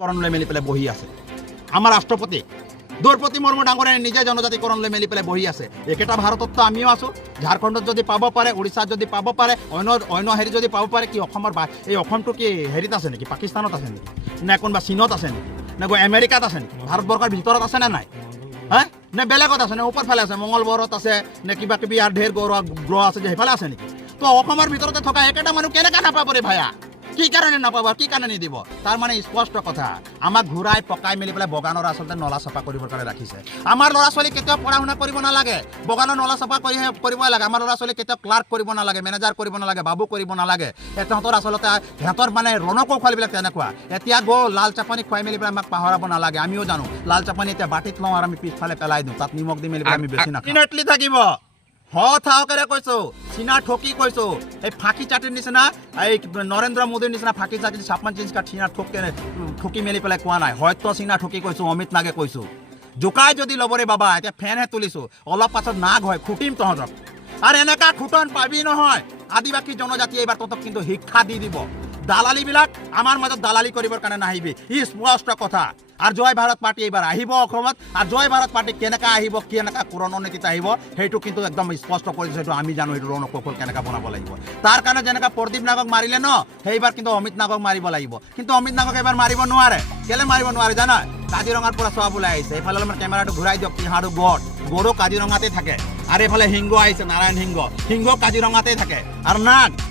কৰণ লৈ মেলি পেলাই বহি আছে আমাৰ ৰাষ্ট্ৰপতি দ্ৰৌপদী মুৰ্মু ডাঙৰীয়াই নিজে জনজাতিকৰণ লৈ মেলি পেলাই বহি আছে একেটা ভাৰতত আমিও আছোঁ ঝাৰখণ্ডত যদি পাব পাৰে উৰিষ্যাত যদি পাব পাৰে অন্য হেৰি যদি পাব পাৰে কি অসমৰ এই অসমটো কি হেৰিত আছে নেকি পাকিস্তানত আছে নেকি নে কোনোবা চীনত আছে নেকি নে আমেৰিকাত আছে নেকি ভাৰতবৰ্ষৰ ভিতৰত আছে নে নাই হা নে বেলেগত আছে নে ওপৰফালে আছে মংগলবাৰত আছে নে কিবা কিবি আৰু ঢেৰ গ্ৰহ আছে যে সেইফালে আছে নেকি তো অসমৰ ভিতৰতে থকা একেটা মানুহ কেনেকৈ নাপাব ৰে ভায়া কি কাৰণে নাপাব কি কাৰণে নিদিব তাৰ মানে স্পষ্ট কথা আমাক ঘূৰাই পকাই মেলি পেলাই বগানৰ আচলতে নলা চাফা কৰিবৰ কাৰণে ৰাখিছে আমাৰ ল'ৰা ছোৱালী কেতিয়াও পঢ়া শুনা কৰিব নালাগে বগানৰ নলা চাফা কৰিবই লাগে আমাৰ ল'ৰা ছোৱালী কেতিয়াও ক্লাৰ্ক কৰিব নালাগে মেনেজাৰ কৰিব নালাগে বাবু কৰিব নালাগে সিহঁতৰ আচলতে সিহঁতৰ মানে ৰণকৌশলবিলাক তেনেকুৱা এতিয়া লাল চাপানী খুৱাই মেলি পেলাই আমাক পাহৰাব নালাগে আমিও জানো লাল চাপানী এতিয়া বাটিত লওঁ আৰু আমি পিছফালে পেলাই দিওঁ তাত নিমখ দি মেলি আমি বেছি নাখাওঁ থাকিব সহকাৰে কৈছো চীনা ঠকি কৈছো এই ফাঁকি চাটিৰ নিচিনা এই নৰেন্দ্ৰ মোদীৰ নিচিনা ফাঁকি চাটি ছাপমান চিঞ্চকা চীনা ঠকি মেলি পেলাই কোৱা নাই হয়তো চীনা ঠকি কৈছো অমিত নাগে কৈছো জোকাই যদি ল'বৰে বাবা এতিয়া ফেনহে তুলিছো অলপ পাছত নাগ হয় খুটিম তহঁতক আৰু এনেকা খুটন পাবি নহয় আদিবাসী জনজাতি এইবাৰ তহঁতক কিন্তু শিক্ষা দি দিব দালালিবিলাক আমাৰ মাজত দালালি কৰিবৰ কাৰণে নাহিবি ই স্পষ্ট কথা আৰু জয় ভাৰত পাৰ্টি এইবাৰ আহিব অসমত আৰু জয় ভাৰত পাৰ্টি কেনেকৈ আহিব কেনেকৈ ৰণনীতিত আহিব সেইটো কিন্তু একদম স্পষ্ট কৰিছে সেইটো আমি জানো সেইটো ৰণকৌশল কেনেকৈ বনাব লাগিব তাৰ কাৰণে যেনেকৈ প্ৰদীপ নাগক মাৰিলে ন সেইবাৰ কিন্তু অমিত নাগক মাৰিব লাগিব কিন্তু অমিত নাগক এইবাৰ মাৰিব নোৱাৰে কেলে মাৰিব নোৱাৰে জানা কাজিৰঙাৰ পৰা চোৱা ওলাই আহিছে এইফালে অলপমান কেমেৰাটো ঘূৰাই দিয়ক তিহাৰো গড়ো কাজিৰঙাতে থাকে আৰু এইফালে সিংহ আহিছে নাৰায়ণ সিংহ কাজিৰঙাতে থাকে আৰু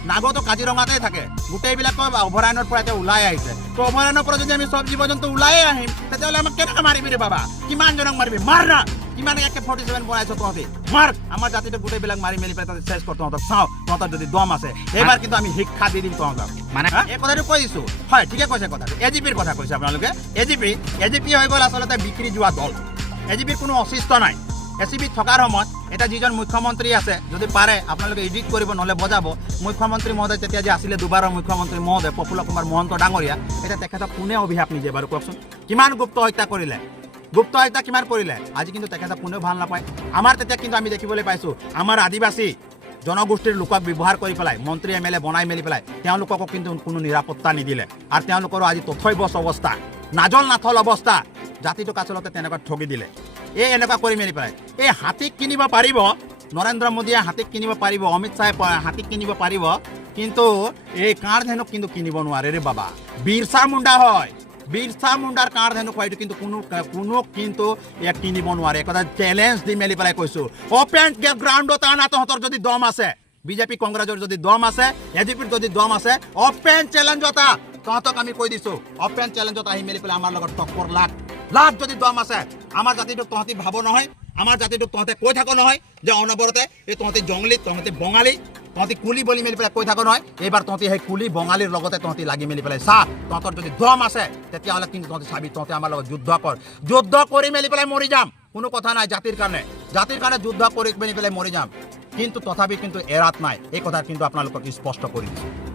নাগতো কাজিৰঙাতে থাকে গোটেইবিলাক অভয়াৰণ্যৰ পৰা এতিয়া ওলাই আহিছে তো অভয়াৰণ্যৰ পৰা যদি আমি চব জীৱ জন্তু ওলাই আহিম তেতিয়াহ'লে আমাক কেনেকৈ মাৰিবি ৰে বাবা কিমানজনক মাৰিবি মাৰ না কিমান একে 47 বনাইছ তহঁতি মাৰ আমাৰ জাতিটো গোটেইবিলাক মাৰি মেলি পেলাই চেষ্টা কৰ তহঁতক চাওঁ তহঁতৰ যদি দম আছে এইবাৰ কিন্তু আমি শিক্ষা দি দিম তহঁতক মানে এই কথাটো কৈ দিছোঁ হয় ঠিকে কৈছে কথাটো এজিপিৰ কথা কৈছে আপোনালোকে এজিপি হৈ গ'ল আচলতে বিক্ৰী যোৱা দল এজিপিৰ কোনো অস্তিত্ব নাই এচিবিত থকাৰ সময়ত এতিয়া যিজন মুখ্যমন্ত্ৰী আছে যদি পাৰে আপোনালোকে এডিট কৰিব নহ'লে বজাব মুখ্যমন্ত্ৰী মহোদয় তেতিয়া যে আছিলে দুবাৰৰ মুখ্যমন্ত্ৰী মহোদয় প্ৰফুল্ল কুমাৰ মহন্ত ডাঙৰীয়া এতিয়া তেখেতক কোনে অভিশাপ নিজে বাৰু কওকচোন কিমান গুপ্ত হত্যা কৰিলে কিমান কৰিলে আজি কিন্তু তেখেতক কোনেও ভাল নাপায় আমাৰ তেতিয়া কিন্তু আমি দেখিবলৈ পাইছোঁ আমাৰ আদিবাসী জনগোষ্ঠীৰ লোকক ব্যৱহাৰ কৰি পেলাই মন্ত্ৰী এম.এল.এ বনাই মেলি পেলাই তেওঁলোককো কিন্তু কোনো নিৰাপত্তা নিদিলে আৰু তেওঁলোকৰো আজি তথৈবচ অৱস্থা নাজল নাথল অৱস্থা জাতিটোক আচলতে তেনেকুৱা ঠগি দিলে এই এনেকুৱা কৰি মেলি পেলাই এই হাতীক কিনিব পাৰিব নৰেন্দ্ৰ মোদীয়ে হাতীক কিনিব পাৰিব অমিত শ্বাহে হাতীক কিনিব পাৰিব কিন্তু এই কাঁড় ধেনুক কিন্তু কিনিব নোৱাৰে ৰে বাবা বিৰছা মুণ্ডা হয় বিৰছা মুণ্ডাৰ কাঁড় ধেনুক হয় এইটো কিন্তু কোনো কিন্তু ইয়াক কিনিব নোৱাৰে কথা চেলেঞ্জ দি মেলি পেলাই কৈছোঁ অপেন গ্ৰাউণ্ডত আনা তহঁতৰ যদি দম আছে বিজেপি কংগ্ৰেছৰ যদি দম আছে এজিপিৰ যদি দম আছে অপেন চেলেঞ্জত তহঁতক আমি কৈ দিছোঁ অপেন চেলেঞ্জত আহি মেলি পেলাই আমাৰ লগত টক্কৰ লাভ যদি দম আছে আমাৰ জাতিটোক তহঁতি ভাব নহয় আমাৰ জাতিটোক তহঁতে কৈ থাকো নহয় যে অনবৰতে এই তহঁতি জংলী তহঁতি বঙালী তহঁতি কুলি বলি মেলি পেলাই কৈ থাকো নহয় এইবাৰ তহঁতি সেই কুলি বঙালীৰ লগতে তহঁতি লাগি মেলি পেলাই চা তহঁতৰ যদি দম আছে তেতিয়াহ'লে কিন্তু তহঁতি চাবি তহঁতি আমাৰ লগত যুদ্ধ কৰি মেলি পেলাই মৰি যাম কোনো কথা নাই জাতিৰ কাৰণে যুদ্ধ কৰি মেলি পেলাই মৰি যাম কিন্তু তথাপি কিন্তু এৰাত নাই এই কথা কিন্তু আপোনালোকক স্পষ্ট কৰি দিছোঁ